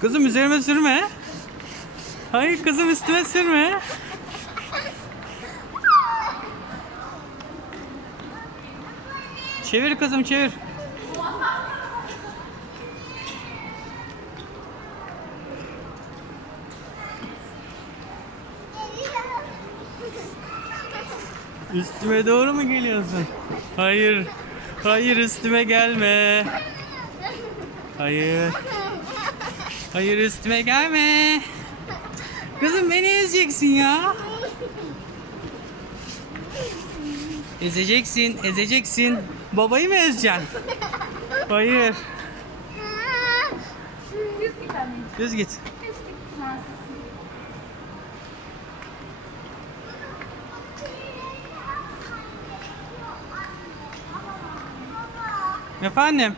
Kızım üzerime sürme. Hayır kızım üstüme sürme. Çevir kızım çevir. Üstüme doğru mu geliyorsun? Hayır. Hayır üstüme gelme. Hayır. Hayır üstüme gelme. Kızım beni ezeceksin ya. Ezeceksin, ezeceksin. Babayı mı ezeceksin? Hayır. Düz git anneciğim. Düz git. Düz git prensesim. Efendim?